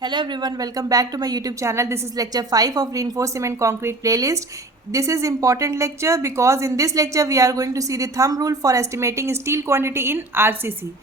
Hello everyone, welcome back to my YouTube channel. This is lecture 5 of Reinforced Cement Concrete playlist. This is important lecture because in this lecture we are going to see the thumb rule for estimating steel quantity in RCC.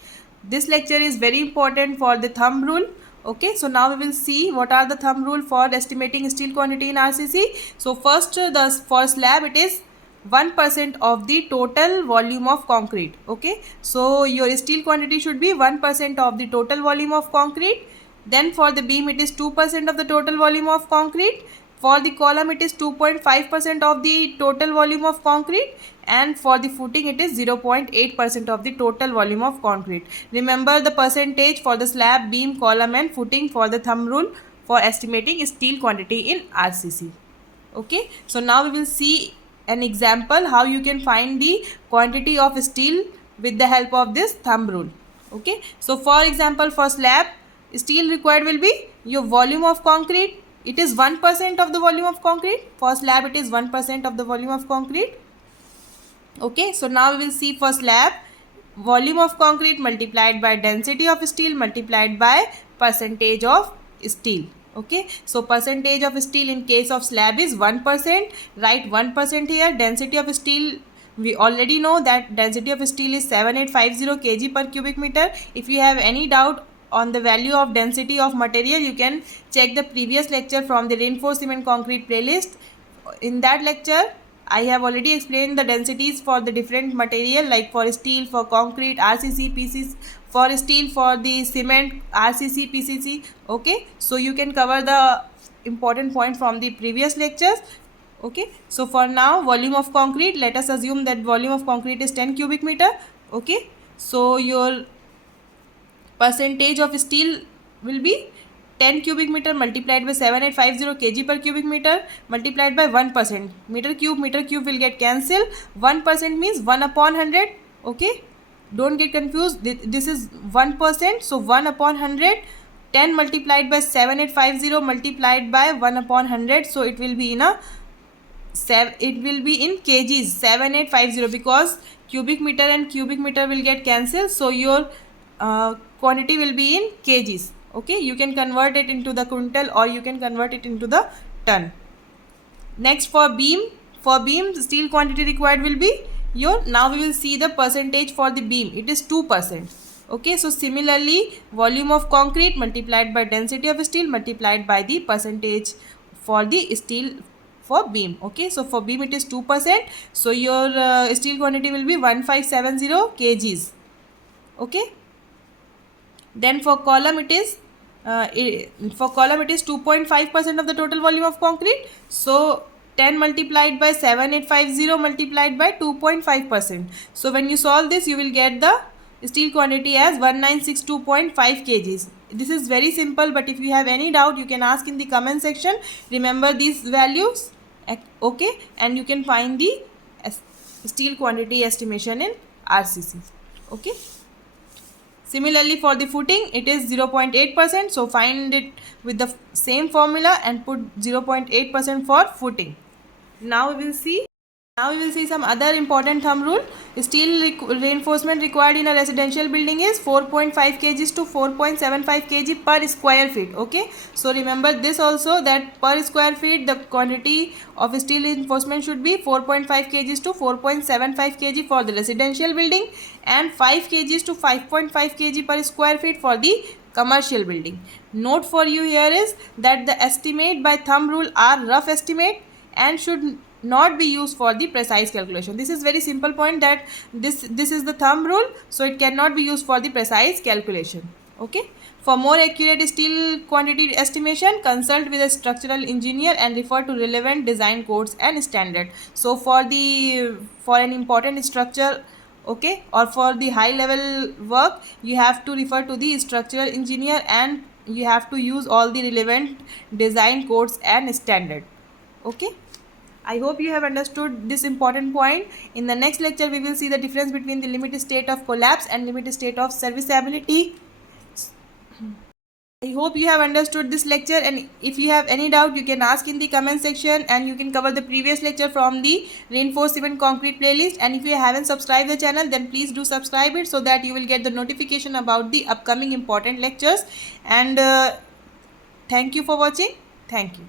This lecture is very important for the thumb rule. Okay, so now we will see what are the thumb rule for estimating steel quantity in RCC. So first, for slab it is 1% of the total volume of concrete. Okay, so your steel quantity should be 1% of the total volume of concrete. Then for the beam it is 2% of the total volume of concrete. For the column it is 2.5% of the total volume of concrete, and for the footing it is 0.8% of the total volume of concrete. Remember the percentage for the slab, beam, column and footing for the thumb rule for estimating steel quantity in RCC. Okay, so now we will see an example how you can find the quantity of steel with the help of this thumb rule. Okay, so for example, for slab, steel required will be your volume of concrete. It is 1% of the volume of concrete. For slab it is 1% of the volume of concrete. Okay, so now we will see for slab, volume of concrete multiplied by density of steel multiplied by percentage of steel. Okay, so percentage of steel in case of slab is 1%. Write 1% here. Density of steel, we already know that density of steel is 7850 kg per cubic meter. If you have any doubt on the value of density of material, you can check the previous lecture from the reinforced cement concrete playlist. In that lecture I have already explained the densities for the different material, like for steel, for concrete, RCC, PCC, for steel, for the cement, RCC, PCC. Okay, so you can cover the important point from the previous lectures. Okay, so for now, volume of concrete, let us assume that volume of concrete is 10 cubic meter. Okay, so your percentage of steel will be 10 cubic meter multiplied by 7850 kg per cubic meter multiplied by 1%. Meter cube will get cancelled. 1% means 1 upon 100. Okay, don't get confused. This is 1%. So 1 upon 100. 10 multiplied by 7850 multiplied by 1 upon 100. So it will be in a it will be in kgs, 7850, because cubic meter and cubic meter will get cancelled. So your quantity will be in kgs. Okay, you can convert it into the quintal or you can convert it into the ton. Next, for beam, steel quantity required will be your, now we will see the percentage for the beam. It is 2%. Okay, so similarly, volume of concrete multiplied by density of steel multiplied by the percentage for the steel for beam. Okay, so for beam it is 2%. So your steel quantity will be 1570 kgs. Okay, then for column it is 2.5% of the total volume of concrete. So 10 multiplied by 7850 multiplied by 2.5%. So when you solve this, you will get the steel quantity as 1962.5 kgs. This is very simple, but if you have any doubt, you can ask in the comment section. Remember these values. Okay, and you can find the steel quantity estimation in RCC. Okay. Similarly, for the footing, it is 0.8%. So find it with the same formula and put 0.8% for footing. Now we will see. Some other important thumb rule. Steel reinforcement required in a residential building is 4.5 kg to 4.75 kg per square feet. Okay, so remember this also, that per square feet the quantity of steel reinforcement should be 4.5 kg to 4.75 kg for the residential building and 5 kg to 5.5 kg per square feet for the commercial building. Note for you here is that the estimate by thumb rule are rough estimate and should not be used for the precise calculation. This is very simple point, that this is the thumb rule, so it cannot be used for the precise calculation. Okay, for more accurate steel quantity estimation, consult with a structural engineer and refer to relevant design codes and standard. So for an important structure, okay, or for the high level work, you have to refer to the structural engineer and you have to use all the relevant design codes and standard. Okay, I hope you have understood this important point. In the next lecture, we will see the difference between the limit state of collapse and limit state of serviceability. I hope you have understood this lecture, and if you have any doubt, you can ask in the comment section and you can cover the previous lecture from the reinforced cement concrete playlist. And if you haven't subscribed the channel, then please do subscribe it so that you will get the notification about the upcoming important lectures. And Thank you for watching. Thank you.